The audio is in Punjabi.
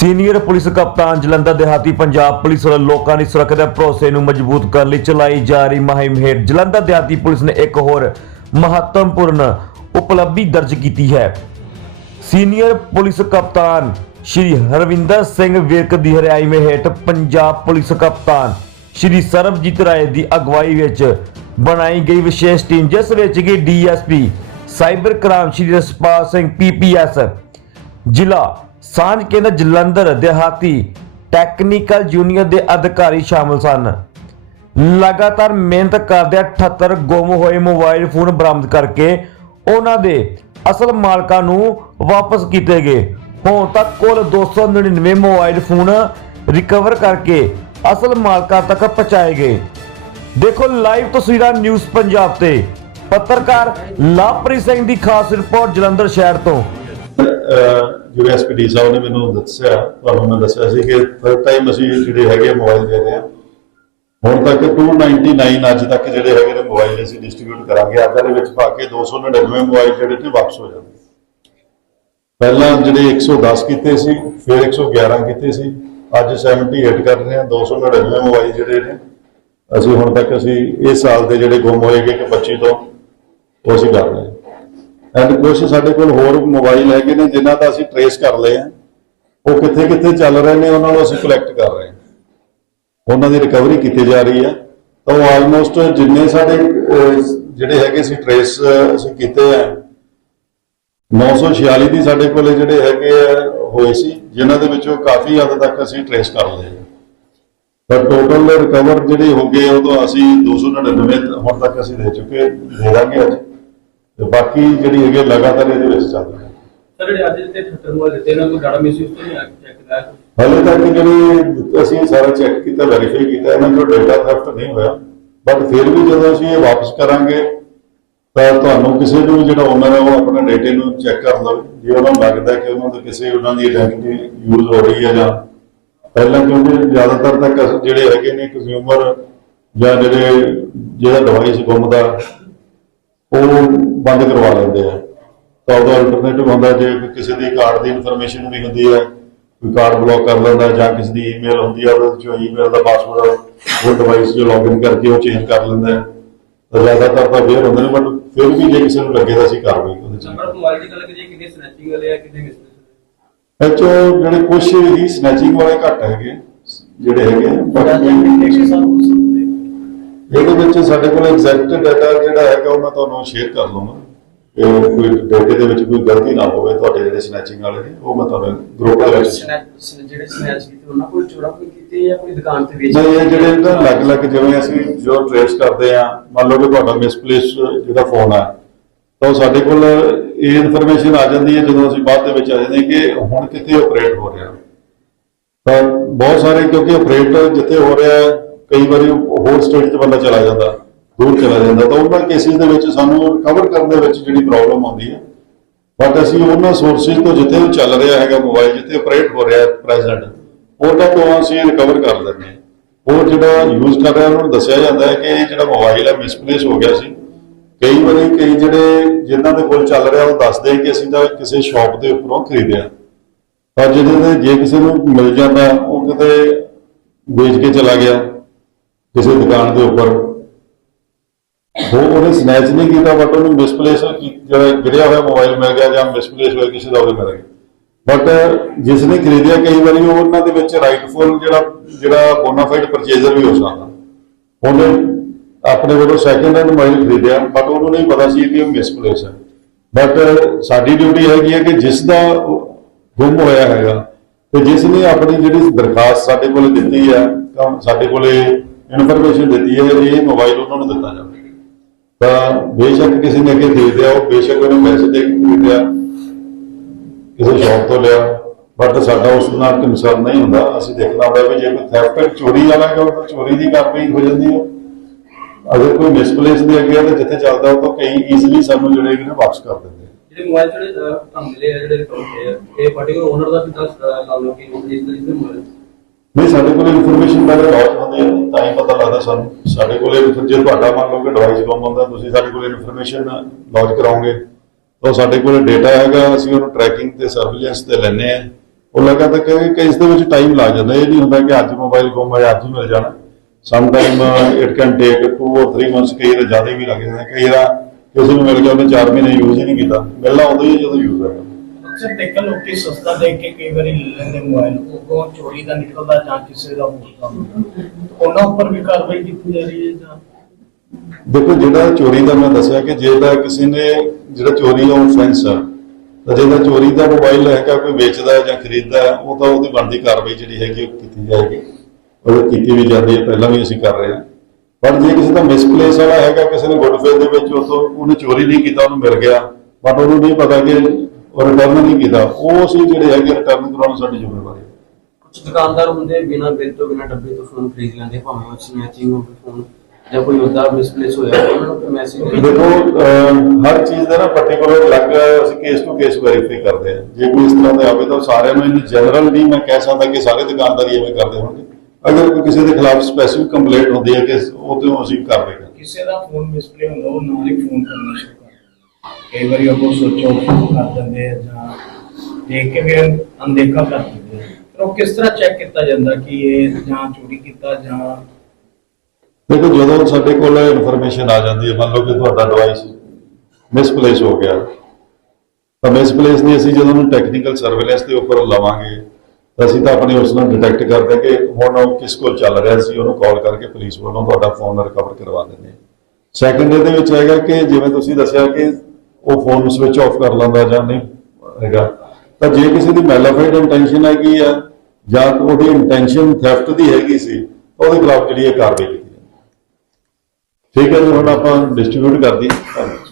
ਸੀਨੀਅਰ ਪੁਲਿਸ ਕਪਤਾਨ ਜਲੰਧਰ ਦਿਹਾਤੀ ਪੰਜਾਬ ਪੁਲਿਸ ਵੱਲੋਂ ਲੋਕਾਂ ਦੀ ਸੁਰੱਖਿਆ ਦੇ ਭਰੋਸੇ ਨੂੰ ਮਜ਼ਬੂਤ ਕਰਨ ਲਈ ਚਲਾਈ ਜਾ ਰਹੀ ਮੁਹਿੰਮ ਹੇਠ ਜਲੰਧਰ ਦਿਹਾਤੀ ਪੁਲਿਸ ਨੇ ਇੱਕ ਹੋਰ ਮਹੱਤਵਪੂਰਨ ਉਪਲਬਧੀ ਦਰਜ ਕੀਤੀ ਹੈ। ਸੀਨੀਅਰ ਪੁਲਿਸ ਕਪਤਾਨ ਸ਼੍ਰੀ ਹਰਵਿੰਦਰ ਸਿੰਘ ਵਿਰਕ ਦੀ ਹਰਿਆਈ ਮੇ ਹੇਠ ਪੰਜਾਬ ਪੁਲਿਸ ਕਪਤਾਨ ਸ਼੍ਰੀ ਸਰਬਜੀਤ ਰਾਏ ਦੀ ਅਗਵਾਈ ਵਿੱਚ ਬਣਾਈ ਗਈ ਵਿਸ਼ੇਸ਼ ਟੀਮ, ਜਿਸ ਵਿੱਚ ਕਿ DSP, cyber crime Shri Raspal Singh, PPS, ਜ਼ਿਲ੍ਹਾ ਸਾਂਝ ਕੇਂਦਰ ਜਲੰਧਰ, ਦਿਹਾਤੀ ਟੈਕਨੀਕਲ ਜੂਨੀਅਰ ਦੇ ਅਧਿਕਾਰੀ ਸ਼ਾਮਲ ਸਨ। ਲਗਾਤਾਰ ਮਿਹਨਤ ਕਰਦਿਆਂ 78 ਗੁੰਮ ਹੋਏ ਮੋਬਾਈਲ ਫੋਨ ਬਰਾਮਦ ਕਰਕੇ ਉਹਨਾਂ ਦੇ ਅਸਲ ਮਾਲਕਾਂ ਨੂੰ ਵਾਪਸ ਕੀਤੇ ਗਏ। ਹੁਣ ਤੱਕ ਕੁੱਲ 299 ਮੋਬਾਈਲ ਫੋਨ ਰਿਕਵਰ ਕਰਕੇ ਅਸਲ ਮਾਲਕਾਂ ਤੱਕ ਪਹੁੰਚਾਏ ਗਏ। ਦੇਖੋ ਲਾਈਵ ਤਸਵੀਰਾਂ ਨਿਊਜ਼ ਪੰਜਾਬ ਤੇ। ਪੱਤਰਕਾਰ ਲਵਪ੍ਰੀਤ ਸਿੰਘ ਦੀ ਖਾਸ ਰਿਪੋਰਟ ਜਲੰਧਰ ਸ਼ਹਿਰ ਤੋਂ। ਅਹ ਜੋ ਐਸਪੀਡੀ ਸਾਹਿਬ ਨੇ ਮੈਨੂੰ ਦੱਸਿਆ, ਤੁਹਾਨੂੰ ਮੈਂ ਦੱਸਿਆ ਸੀ ਕਿ ਥਰਡ ਟਾਈਮ ਅਸੀਂ ਜਿਹੜੇ ਹੈਗੇ ਮੋਬਾਈਲ ਦੇ ਰਹੇ ਹਾਂ ਹੁਣ ਤੱਕ 299 ਅੱਜ ਤੱਕ ਜਿਹੜੇ ਹੈਗੇ ਨੇ ਮੋਬਾਈਲ ਅਸੀਂ ਡਿਸਟ੍ਰੀਬਿਊਟ ਕਰਾਂਗੇ। ਅੱਜ ਦੇ ਵਿੱਚ ਪਾ ਕੇ 299 ਮੋਬਾਈਲ ਜਿਹੜੇ ਨੇ ਵਾਪਸ ਹੋ ਜਾਣਗੇ। ਪਹਿਲਾਂ ਜਿਹੜੇ 110 ਕੀਤੇ ਸੀ, ਫਿਰ 111 ਕੀਤੇ ਸੀ। ਅੱਜ 78 ਕਰ ਰਹੇ ਹਾਂ 299 ਮੋਬਾਈਲ ਜਿਹੜੇ ਨੇ। ਅਸੀਂ ਹੁਣ ਤੱਕ ਅਸੀਂ ਇਸ ਸਾਲ ਦੇ ਜਿਹੜੇ ਗੁੰਮ ਹੋਏਗੇ ਕਿ 25 ਤੋਂ, ਉਹ ਅਸੀਂ ਕਰ ਰਹੇ ਹਾਂ ਐਂਡ ਕੁਝ ਸਾਡੇ ਕੋਲ ਹੋਰ ਮੋਬਾਈਲ ਹੈਗੇ ਨੇ, ਜਿਨ੍ਹਾਂ ਦਾ ਅਸੀਂ ਟਰੇਸ ਕਰ ਲਏ ਆ। ਉਹ ਕਿੱਥੇ ਕਿੱਥੇ ਚੱਲ ਰਹੇ ਨੇ, ਉਹਨਾਂ ਨੂੰ ਅਸੀਂ ਕਲੈਕਟ ਕਰ ਰਹੇ ਹਾਂ। ਉਹਨਾਂ ਦੀ ਰਿਕਵਰੀ ਕੀਤੀ ਜਾ ਰਹੀ ਹੈ ਤਾਂ ਉਹ ਆਲਮੋਸਟ ਜਿੰਨੇ ਸਾਡੇ ਜਿਹੜੇ ਹੈਗੇ ਸੀ ਟਰੇਸ ਅਸੀਂ ਕੀਤੇ ਆ 946 ਦੀ ਸਾਡੇ ਕੋਲੇ ਜਿਹੜੇ ਹੈਗੇ ਆ, ਹੋਏ ਸੀ, ਜਿਨ੍ਹਾਂ ਦੇ ਵਿੱਚੋਂ ਕਾਫੀ ਹੱਦ ਤੱਕ ਅਸੀਂ ਟਰੇਸ ਕਰ ਲਏ ਪਰ ਟੋਟਲ ਰਿਕਵਰ ਜਿਹੜੇ ਹੋ ਗਏ ਉਹ ਤਾਂ ਅਸੀਂ 299 ਹੁਣ ਤੱਕ ਅਸੀਂ ਦੇ ਚੁੱਕੇ, ਦੇ ਦਾਂਗੇ ਅੱਜ। ਤੇ ਬਾਕੀ ਜਿਹੜੀ ਹੈਗੀ ਲਗਾਤਾਰ ਇਹਦੇ ਵਿੱਚ ਚੱਲ ਰਹੀ। ਹੈ ਸਰ ਜਿਹੜੇ ਅੱਜ 78 ਮੋਬਾਈਲ ਦਿੱਤੇ ਇਹਨਾਂ ਕੋਈ ਡਾਟਾ ਮਿਸਯੂਜ਼ ਤਾਂ ਨਹੀਂ ਆ ਚੈੱਕ ਕਰਾਇਆ ਹਾਲੇ ਤੱਕ ਜਿਹੜੀ ਅਸੀਂ ਸਾਰਾ ਚੈੱਕ ਕੀਤਾ ਵੈਰੀਫਾਈ ਕੀਤਾ ਇਹਨਾਂ ਕੋਲ ਡਾਟਾ ਥੈਫਟ ਨਹੀਂ ਹੋਇਆ। ਬਟ ਫਿਰ ਵੀ ਜਦੋਂ ਅਸੀਂ ਇਹ ਵਾਪਸ ਕਰਾਂਗੇ ਤਾਂ ਤੁਹਾਨੂੰ ਕਿਸੇ ਨੂੰ ਜਿਹੜਾ ਓਨਰ ਹੈ ਉਹ ਆਪਣੇ ਡਾਟੇ ਨੂੰ ਚੈੱਕ ਕਰ ਲਵੇ। ਜੇ ਉਹਨਾਂ ਨੂੰ ਲੱਗਦਾ ਕਿ ਉਹਨਾਂ ਤੋਂ ਕਿਸੇ ਉਹਨਾਂ ਦੀ ਆਇਡੈਂਟੀ ਯੂਜ਼ ਹੋ ਰਹੀ ਹੈ ਜਾਂ ਪਹਿਲਾਂ ਕਿਉਂਕਿ ਜ਼ਿਆਦਾਤਰ ਤਾਂ ਜਿਹੜੇ ਹੈਗੇ ਨੇ ਕੰਜ਼ਿਊਮਰ ਜਾਂ ਜਿਹੜੇ ਜਿਹੜਾ ਡਿਵਾਈਸ ਗੁੰਮਦਾ ਉਹ ਬੰਦ ਕਰਵਾ ਲੈਂਦੇ ਆ। ਤਾਂ ਉਹਦਾ ਅਲਟਰਨੇਟਿਵ ਹੁੰਦਾ ਜੇ ਕਿਸੇ ਦੀ ਕਾਰਡ ਦੀ ਇਨਫੋਰਮੇਸ਼ਨ ਵੀ ਹੁੰਦੀ ਹੈ ਕੋਈ ਕਾਰਡ ਬਲੌਕ ਕਰ ਲੈਂਦਾ ਜਾਂ ਕਿਸੇ ਦੀ ਈਮੇਲ ਹੁੰਦੀ ਹੈ ਉਹਦੇ ਚੋਂ ਈਮੇਲ ਦਾ ਪਾਸਵਰਡ ਉਹ ਡਿਵਾਈਸ 'ਚ ਲੌਗਇਨ ਕਰਕੇ ਉਹ ਚੇਂਜ ਕਰ ਲੈਂਦਾ ਹੈ। ਤਾਂ ਜ਼ਿਆਦਾਤਰ ਤਾਂ ਫੇਰ ਹੁੰਦੇ ਨੇ ਬਟ ਫਿਰ ਵੀ ਜੇ ਕਿਸੇ ਨੂੰ ਲੱਗੇ ਤਾਂ ਅਸੀਂ ਕਾਰਵਾਈ ਉਹਦੇ 'ਚ ਨੰਬਰ ਮੋਬਾਈਲ ਦੀ ਗੱਲ ਕਰੀਏ ਕਿੰਨੇ ਸਨੈਚਿੰਗ ਵਾਲੇ ਆ ਕਿੰਨੇ ਮਿਸ ਐਚੋ ਜਿਹੜੇ ਕੁਝ ਹੀ ਸਨੈਚਿੰਗ ਵਾਲੇ ਘੱਟ ਹੈਗੇ ਜਿਹੜੇ ਹੈਗੇ। ਬਾਕੀ ਇਹਦੇ ਵਿੱਚ ਸਾਡੇ ਕੋਲ ਐਗਜ਼ੈਕਟ ਡਾਟਾ ਜਿਹੜਾ ਹੈਗਾ ਉਹ ਮੈਂ ਤੁਹਾਨੂੰ ਸ਼ੇਅਰ ਕਰ ਲਵਾਂਗਾ। ਕਿ ਕੋਈ ਡਾਟੇ ਦੇ ਵਿੱਚ ਕੋਈ ਗਲਤੀ ਨਾ ਹੋਵੇ ਤੁਹਾਡੇ ਜਿਹੜੇ ਸਨੈਚਿੰਗ ਵਾਲੇ ਨੇ ਉਹ ਮੈਂ ਤੁਹਾਨੂੰ ਗਰੁੱਪ ਦੇ ਵਿੱਚ ਜਿਹੜੇ ਸਨੈਚ ਕੀਤੇ ਉਹਨਾਂ ਕੋਲ ਚੋਰਾ ਕੋਈ ਕੀਤੇ ਜਾਂ ਕੋਈ ਦੁਕਾਨ ਤੇ ਵੇਚ? ਨਹੀਂ ਇਹ ਜਿਹੜੇ ਨਾ ਅਲੱਗ-ਅਲੱਗ ਜਿਵੇਂ ਅਸੀਂ ਜੋ ਟ੍ਰੇਸ ਕਰਦੇ ਆ ਮੰਨ ਲਓ ਕਿ ਤੁਹਾਡਾ ਮਿਸਪਲੇਸ ਜਿਹੜਾ ਫੋਨ ਆ ਤਾਂ ਉਹ ਸਾਡੇ ਕੋਲ ਇਹ ਇਨਫੋਰਮੇਸ਼ਨ ਆ ਜਾਂਦੀ ਹੈ ਜਦੋਂ ਅਸੀਂ ਬਾਅਦ ਦੇ ਵਿੱਚ ਆ ਜਾਂਦੇ ਕਿ ਹੁਣ ਕਿੱਥੇ ਆਪਰੇਟ ਹੋ ਰਿਹਾ। ਤਾਂ ਬਹੁਤ ਸਾਰੇ ਕਿਉਂਕਿ ਆਪਰੇਟ ਜਿੱਥੇ ਹੋ ਰਿਹਾ ਕਈ ਵਾਰੀ ਹੋਰ ਸਟੇਟ 'ਚ ਬੰਦਾ ਚਲਾ ਜਾਂਦਾ, ਦੂਰ ਚਲਾ ਜਾਂਦਾ, ਤਾਂ ਉਹਨਾਂ ਕੇਸਿਸ ਦੇ ਵਿੱਚ ਸਾਨੂੰ ਰਿਕਵਰ ਕਰਨ ਦੇ ਵਿੱਚ ਜਿਹੜੀ ਪ੍ਰੋਬਲਮ ਆਉਂਦੀ ਹੈ। ਬਟ ਅਸੀਂ ਉਹਨਾਂ ਸੋਰਸਿਸ ਤੋਂ ਜਿੱਥੇ ਉਹ ਚੱਲ ਰਿਹਾ ਹੈਗਾ ਮੋਬਾਈਲ ਜਿੱਥੇ ਆਪਰੇਟ ਹੋ ਰਿਹਾ ਪ੍ਰੈਜ਼ੈਂਟ ਉਹਨਾਂ ਤੋਂ ਅਸੀਂ ਰਿਕਵਰ ਕਰ ਲੈਂਦੇ ਹਾਂ। ਹੋਰ ਜਿਹੜਾ ਯੂਜ਼ ਕਰ ਰਿਹਾ, ਉਹਨਾਂ ਨੂੰ ਦੱਸਿਆ ਜਾਂਦਾ ਹੈ ਕਿ ਇਹ ਜਿਹੜਾ ਮੋਬਾਈਲ ਹੈ ਮਿਸਪਲੇਸ ਹੋ ਗਿਆ ਸੀ। ਕਈ ਵਾਰੀ ਕਈ ਜਿਹੜੇ ਜਿਨ੍ਹਾਂ ਦੇ ਕੋਲ ਚੱਲ ਰਿਹਾ, ਉਹ ਦੱਸਦੇ ਕਿ ਅਸੀਂ ਤਾਂ ਕਿਸੇ ਸ਼ਾਪ ਦੇ ਉੱਪਰੋਂ ਖਰੀਦਿਆ। ਪਰ ਜਿਹਦੇ ਜੇ ਕਿਸੇ ਨੂੰ ਮਿਲ ਜਾਂਦਾ, ਉਹ ਕਿਤੇ ਵੇਚ ਕੇ ਚਲਾ ਗਿਆ। ਕਿਸੇ ਦੁਕਾਨ ਦੇ ਉੱਪਰ। ਉਹ ਉਹਨੇ ਸਨੈਚ ਨਹੀਂ ਕੀਤਾ ਬਟ ਉਹਨੂੰ ਮਿਸਪਲੇਸ ਜਿਹੜਾ ਗਿਰਿਆ ਹੋਇਆ ਮੋਬਾਈਲ ਮਿਲ ਗਿਆ ਜਾਂ ਮਿਸਪਲੇਸ ਹੋਇਆ, ਕਿਸੇ ਦਾ ਉਹ ਮਿਲ ਗਿਆ। ਬਟ ਜਿਸ ਨੇ ਖਰੀਦਿਆ, ਕਈ ਵਾਰੀ ਉਹ ਉਹਨਾਂ ਦੇ ਵਿੱਚ ਰਾਈਟਫੁਲ ਜਿਹੜਾ ਜਿਹੜਾ ਬੋਨਾਫਾਈਡ ਪਰਚੇਜ਼ਰ ਵੀ ਹੋ ਸਕਦਾ। ਉਹਨੇ ਆਪਣੇ ਕੋਲੋਂ ਸੈਕਿੰਡ ਹੈਂਡ ਮੋਬਾਈਲ ਖਰੀਦਿਆ ਬਟ ਉਹਨੂੰ ਨਹੀਂ ਪਤਾ ਸੀ ਕਿ ਉਹ ਮਿਸਪਲੇਸ ਹੈ। ਬਟ ਸਾਡੀ ਡਿਊਟੀ ਹੈਗੀ ਹੈ ਕਿ ਜਿਸ ਦਾ ਗੁੰਮ ਹੋਇਆ ਹੈਗਾ, ਤੇ ਜਿਸ ਨੇ ਆਪਣੀ ਜਿਹੜੀ ਦਰਖਾਸਤ ਸਾਡੇ ਕੋਲ ਦਿੱਤੀ ਹੈ ਸਾਡੇ ਕੋਲੇ ਇਨਫੋਰਮੇਸ਼ਨ ਦਿੱਤੀ ਹੈ, ਇਹ ਮੋਬਾਈਲ ਉਹਨਾਂ ਨੂੰ ਦਿੱਤਾ ਜਾਵੇ। ਤਾਂ ਬੇਸ਼ੱਕ ਕਿਸੇ ਨੇ ਅੱਗੇ ਖਰੀਦਿਆ ਉਹ ਬੇਸ਼ੱਕ ਉਹਨੇ ਪੈਸੇ ਦੇ ਕੇ ਕਿਸੇ ਸ਼ੌਪ ਤੋਂ ਲਿਆ ਬਟ ਸਾਡਾ ਉਸ ਨਾਲ ਕੰਸਰਨ ਨਹੀਂ ਹੁੰਦਾ। ਅਸੀਂ ਦੇਖਣਾ ਹੁੰਦਾ ਵੀ ਜੇ ਕੋਈ ਥੈਫਟ ਚੋਰੀ ਵਾਲਾ ਹੈ ਚੋਰੀ ਦੀ ਕਾਰਵਾਈ ਹੋ ਜਾਂਦੀ ਹੈ। ਅਗਰ ਕੋਈ ਮਿਸਪਲੇਸ ਦੇ ਅੱਗੇ ਤਾਂ ਜਿੱਥੇ ਚੱਲਦਾ ਉਹ ਤਾਂ ਕਈ ਈਜ਼ੀਲੀ ਸਾਨੂੰ ਜਿਹੜੇ ਨੇ ਵਾਪਸ ਕਰ ਦਿੰਦੇ ਜਿਹੜੇ ਮੋਬਾਈਲ ਜਿਹੜੇ ਤੁਹਾਨੂੰ ਮਿਲੇ ਜਿਹੜੇ ਰਿਕਵਰ ਹੋਏ ਇਹ ਪਾਰਟਿਕੂਲਰ ਓਨਰ ਦਾ ਵੀ ਲਾ ਲਓ ਕਿ ਉਹ ਇਸ ਤਰੀਕੇ ਦੇ ਨਹੀਂ, ਸਾਡੇ ਕੋਲ ਇਨਫੋਰਮੇਸ਼ਨ ਪਹਿਲੇ ਲੌਜ ਹੁੰਦੀ ਹੈ ਤਾਂ ਹੀ ਪਤਾ ਲੱਗਦਾ ਸਾਨੂੰ। ਸਾਡੇ ਕੋਲੇ ਜੇ ਤੁਹਾਡਾ ਮੰਨ ਲਓ ਕਿ ਡਿਵਾਈਸ ਗੁੰਮ ਹੁੰਦਾ, ਤੁਸੀਂ ਸਾਡੇ ਕੋਲ ਇਨਫੋਰਮੇਸ਼ਨ ਲੌਜ ਕਰਾਓਗੇ। ਤਾਂ ਸਾਡੇ ਕੋਲ ਡਾਟਾ ਹੈਗਾ, ਅਸੀਂ ਉਹਨੂੰ ਟਰੈਕਿੰਗ ਤੇ ਸਰਵੇਲੈਂਸ ਤੇ ਲੈਣੇ ਆ। ਉਹ ਲਗਾਤਾਰ ਕਿ ਕਿ ਦੇ ਵਿੱਚ ਟਾਈਮ ਲੱਗ ਜਾਂਦਾ। ਇਹ ਨਹੀਂ ਹੁੰਦਾ ਕਿ ਅੱਜ ਮੋਬਾਈਲ ਗੁੰਮ ਹੋਇਆ, ਅੱਜ ਹੀ ਮਿਲ ਜਾਣਾ। Some time it can take 2 or 3 months ਕਈ ਵਾਰ ਜ਼ਿਆਦਾ ਵੀ ਲੱਗ ਜਾਂਦਾ ਕਈ ਦਾ ਕਿਸੇ ਨੂੰ ਮਿਲ ਗਿਆ, ਉਹਨੇ 4 ਮਹੀਨੇ ਯੂਜ਼ ਹੀ ਨਹੀਂ ਕੀਤਾ। ਮਿਲਣਾ ਉਦੋਂ ਹੀ ਜਦੋਂ ਯੂਜ਼ ਹੋਇਆ ਅਕਸਰ ਲੋਕੀ ਸਸਤਾ ਦੇਖ ਕੇ ਕਈ ਵਾਰੀ ਲੈ ਲੈਂਦੇ ਮੋਬਾਈਲ। ਉਹ ਚੋਰੀ ਦਾ ਨਿਕਲਦਾ ਜਾਂ ਕਿਸੇ ਦਾ ਹੋਰ ਕੰਮ? ਉਹਨਾਂ ਉੱਪਰ ਵੀ ਕਾਰਵਾਈ ਕੀਤੀ ਜਾ ਰਹੀ ਹੈ ਜਾਂ? ਦੇਖੋ, ਜਿਹੜਾ ਚੋਰੀ ਦਾ ਮੈਂ ਦੱਸਿਆ ਕਿ ਜੇ ਤਾਂ ਕਿਸੇ ਨੇ ਜਿਹੜਾ ਚੋਰੀ ਦਾ offense ਆ। ਤਾਂ ਜਿਹਦਾ ਚੋਰੀ ਦਾ ਮੋਬਾਈਲ ਹੈਗਾ ਕੋਈ ਵੇਚਦਾ ਜਾਂ ਖਰੀਦਦਾ, ਉਹ ਤਾਂ ਉਹਦੀ ਬਣਦੀ ਕਾਰਵਾਈ ਜਿਹੜੀ ਹੈਗੀ, ਉਹ ਕੀਤੀ ਜਾਏਗੀ। ਉਹ ਕੀਤੀ ਵੀ ਜਾਂਦੀ ਹੈ, ਪਹਿਲਾਂ ਵੀ ਅਸੀਂ ਕਰ ਰਹੇ ਹਾਂ। ਪਰ ਜੇ ਕਿਸੇ ਦਾ ਮਿਸਪਲੇਸ ਵਾਲਾ ਹੈਗਾ, ਕਿਸੇ ਨੇ ਗੁੱਡ ਫੇਥ ਦੇ ਵਿੱਚ ਉਹ ਉਹਨੇ ਚੋਰੀ ਨਹੀਂ ਕੀਤਾ, ਉਹਨੂੰ ਮਿਲ ਗਿਆ। ਬਟ ਉਹਨੂੰ ਨਹੀਂ ਪਤਾ ਕਿ ਉਹ ਰਿਟਰਨ ਨਹੀਂ ਕੀਤਾ। ਉਹ ਅਸੀਂ ਜਿਹੜੇ ਹੈਗੇ ਰਿਟਰਨ ਕਰਾਉਣ ਸਾਡੀ ਜ਼ਿੰਮੇਵਾਰੀ ਹੈ ਕੁਝ ਦੁਕਾਨਦਾਰ ਹੁੰਦੇ ਬਿਨਾਂ ਬਿੱਲ ਤੋਂ ਬਿਨਾਂ ਡੱਬੇ ਤੋਂ ਫੋਨ ਖਰੀਦ ਲੈਂਦੇ ਭਾਵੇਂ ਉਹ ਸਨੈਚਿੰਗ ਹੋਵੇ ਫੋਨ ਜਾਂ ਕੋਈ ਉਹਦਾ ਮਿਸਪਲੇਸ ਹੋਇਆ ਉਹਨਾਂ ਨੂੰ ਮੈਸੇਜ ਦੇਖੋ ਅਹ, ਹਰ ਚੀਜ਼ ਦਾ ਨਾ ਪਾਰਟਿਕੂਲਰ ਅਲੱਗ ਅਸੀਂ ਕੇਸ ਟੂ ਕੇਸ ਵੈਰੀਫਾਈ ਕਰਦੇ ਹਾਂ। ਜੇ ਕੋਈ ਇਸ ਤਰ੍ਹਾਂ ਦਾ ਆਵੇ ਤਾਂ ਸਾਰਿਆਂ ਨੂੰ ਇਨ ਜਨਰਲ ਨਹੀਂ ਮੈਂ ਕਹਿ ਸਕਦਾ ਕਿ ਸਾਰੇ ਦੁਕਾਨਦਾਰ ਹੀ ਐਵੇਂ ਕਰਦੇ ਹੋਣਗੇ। ਅਗਰ ਕੋਈ ਕਿਸੇ ਦੇ ਖਿਲਾਫ ਸਪੈਸੀਫਿਕ ਕੰਪਲੇਂਟ ਹੁੰਦੀ ਹੈ ਕਿ ਉਹ ਤੇ ਅਸੀਂ ਕਾਰਵਾਈ ਕਰਾਂਗੇ ਕਿਸੇ ਦਾ ਫੋਨ ਮਿਸਪਲੇ ਹੁੰਦਾ ਉਹ ਨਾਲ ਹੀ ਫੋਨ ਕਰਨਾ ਸ਼ੁਰੂ ਕਰ। ਕਈ ਵਾਰੀ ਉਹ ਸੋਚੋ ਕਰ ਦਿੰਦੇ ਆ ਜਾਂ ਦੇਖ ਕੇ ਵੀ ਅਣਦੇਖਾ ਕਰ ਦਿੰਦੇ ਆ। ਫਿਰ ਉਹ ਕਿਸ ਤਰ੍ਹਾਂ ਚੈੱਕ ਕੀਤਾ ਜਾਂਦਾ ਕਿ ਇਹ ਜਾਂ ਚੋਰੀ ਕੀਤਾ ਜਾਂ ਦੇਖੋ, ਜਦੋਂ ਸਾਡੇ ਕੋਲ ਇਨਫੋਰਮੇਸ਼ਨ ਆ ਜਾਂਦੀ ਹੈ, ਮੰਨ ਲਓ ਕਿ ਤੁਹਾਡਾ ਡਿਵਾਈਸ ਮਿਸਪਲੇਸ ਹੋ ਗਿਆ, ਤਾਂ ਮਿਸਪਲੇਸ ਦੀ ਅਸੀਂ ਜਦੋਂ ਉਹਨੂੰ ਟੈਕਨੀਕਲ ਸਰਵੇਲੈਂਸ ਦੇ ਉੱਪਰ ਲਵਾਂਗੇ, ਤਾਂ ਅਸੀਂ ਤਾਂ ਆਪਣੇ ਉਸ ਨੂੰ ਡਿਟੈਕਟ ਕਰਦੇ ਕਿ ਹੁਣ ਉਹ ਕਿਸ ਕੋਲ ਚੱਲ ਰਿਹਾ ਸੀ, ਉਹਨੂੰ ਕਾਲ ਕਰਕੇ ਪੁਲਿਸ ਵੱਲੋਂ ਤੁਹਾਡਾ ਫੋਨ ਰਿਕਵਰ ਕਰਵਾ ਦਿੰਦੇ ਹਾਂ ਸੈਕੰਡ ਇਹਦੇ ਵਿੱਚ ਹੈਗਾ ਕਿ ਜਿਵੇਂ ਤੁਸੀਂ ਦੱਸਿਆ ਕਿ ਉਹ ਫੋਨ ਨੂੰ ਸਵਿਚ ਆਫ ਕਰ ਲੈਂਦਾ ਜਾਂ ਨਹੀਂ ਹੈਗਾ। ਤਾਂ ਜੇ ਕਿਸੇ ਦੀ ਮੈਲਾਫਾਈਡ ਇੰਟੈਂਸ਼ਨ ਹੈਗੀ ਆ, ਜਾਂ ਉਹਦੀ ਇੰਟੈਂਸ਼ਨ ਥੈਫਟ ਦੀ ਹੈਗੀ ਸੀ ਉਹਦੇ ਖਿਲਾਫ ਜਿਹੜੀ ਇਹ ਕਾਰਵਾਈ ਕੀਤੀ ਠੀਕ ਹੈ ਜੀ, ਹੁਣ ਆਪਾਂ ਡਿਸਟ੍ਰੀਬਿਊਟ ਕਰ ਦਈਏ। ਧੰਨਵਾਦ।